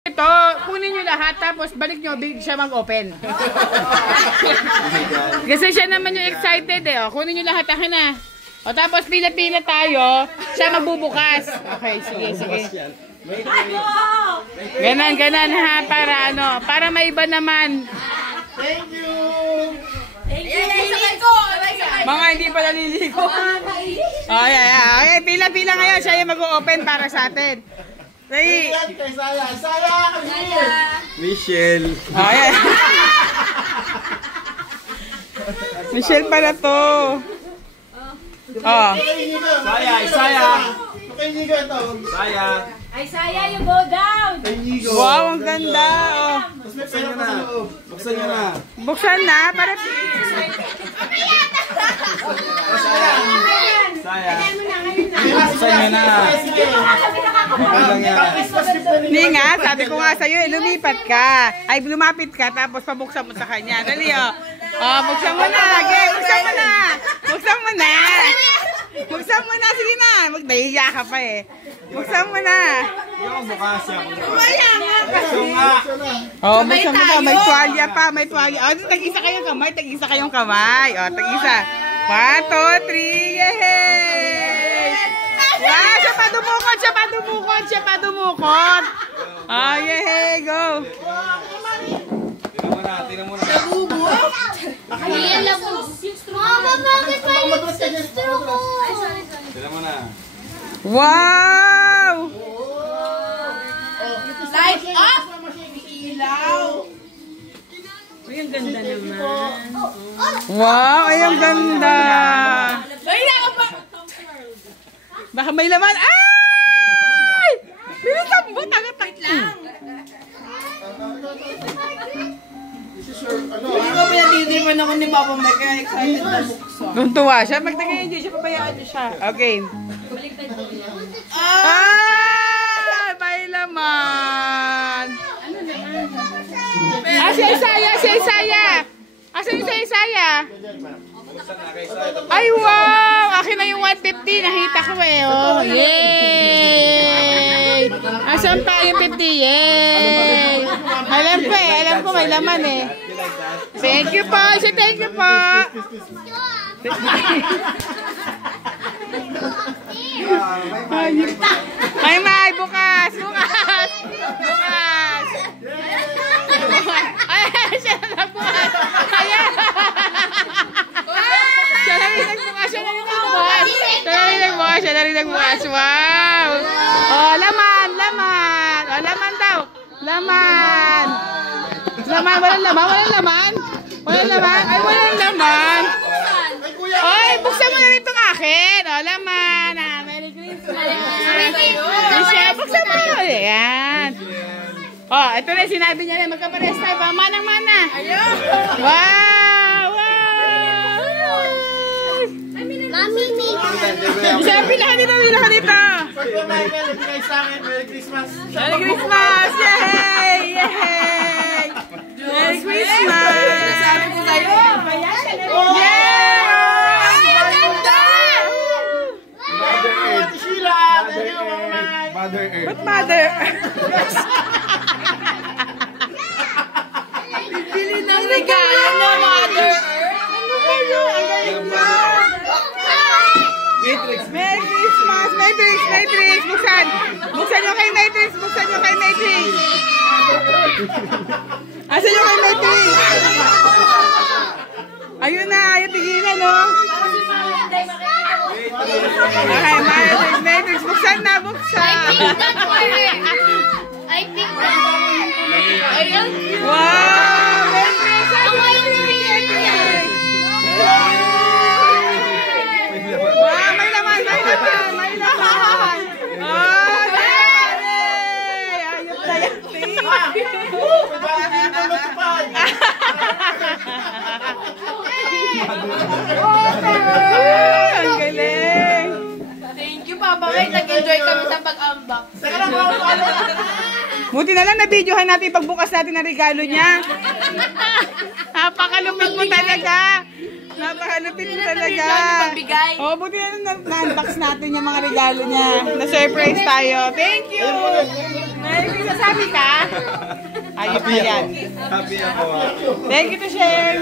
Ito, kunin nyo lahat tapos balik nyo, siya mag-open. Kasi siya naman yung excited eh. O, kunin nyo lahat, akin na. O tapos pila-pila tayo, siya magbubukas. Okay, sige. Ganan ha, para ano, para may iba naman. Thank you! Mga hindi pa naliligo. Okay, pila-pila ngayon, siya yung mag-open para sa atin. Say, Saya! Michelle. Ayan. Michelle pala to. Oh. Saya. Saya. Ay, Saya, you go down! Wow, ang ganda. Oh. Buksan nyo na. Buksan na para Saya. Buksan nyo na. Hindi nga, sabi ko nga sa'yo, lumipat ka. Ay, lumapit ka, tapos pabuksan mo sa kanya. Dali, oh. Oh, buksan mo na. Okay, buksan mo na. Buksan mo na. Buksan mo na. Sige na. Magdahiya ka pa eh. Buksan mo na. Yung bukas yan. Buksan nga. Oh, buksan mo na. May tuwalya pa. May tuwalya. Oh, tag-isa kayong kamay. Tag-isa kayong kamay. Oh, tag-isa. 1, 2, 3. Yay! Wow, siya pa dumukot. Siya pa dumukot. Oh, yay! Go! Tingnan mo na. Ayan lang po. Mama, bakit pa yung sister ko? Tingnan mo na. Wow! Light up! Uy, ang ganda naman. Wow, ay ang ganda. Baka may laman. Ay! Bilisan mo, tagatak lang. Hindi ko pinatitipan ako ni Papa Mike, kaya excited na buksan. Tuntua siya. Magtagay hindi siya. Pabayaan niyo siya. Okay. Ah! May laman. Ah, si Isaya! Asan yung si Isaya? Ay, wow! Akin na yung 150. Nakita ko eh. Oh. Yay! Asan pa yung 50? Yay! Alam ko may laman eh. Thank you po. Thank you po. May bukas. Ay, siya na nagbukas. Ayan. Siya na rin nagbukas. Wow. Oh, laman. Oh, laman daw. Laman. Walang laman. Ay, walang laman. Oy, buksan mo na rin itong akin. Oh, laman. Merry Christmas. Michelle, buksan mo. Ayan. Oh, ito na sinabi niya na magkapares tayo. Manang-mana. Wow! Mami, Michelle, pilahan dito. Merry Christmas! Merry Christmas! Yay! Merry Christmas! Sabi ko sa'yo! Yay! Ang ganda! Mother Earth. Ba't Mother? Bili ng regalo mo, Mother Earth! Ano ba yun? Ang galing mo! Matrix. Merry Christmas! Matrix! Buksan nyo kay Matrix! Asan nyo kay Matrix? Ayun na! Ayun, tigilan, no? Okay, Matrix! Buksan na! I think that ayun. Wow! Matrix! Wow! May laman! Oh! Yay! Ayun na yan! Ang galing! Thank you, Papa Mike. Nag-enjoy kami sa pag-unbox. Buti na lang na-videohan natin pagbukas natin ng regalo niya. Napakalupit mo talaga. Napakalupit mo talaga. Pagbigay. Oh, buti na-unbox natin yung mga regalo niya. Na-surprise tayo. Thank you! May sasabi ka? Ayos na yan. Happy ako ah. Thank you to share.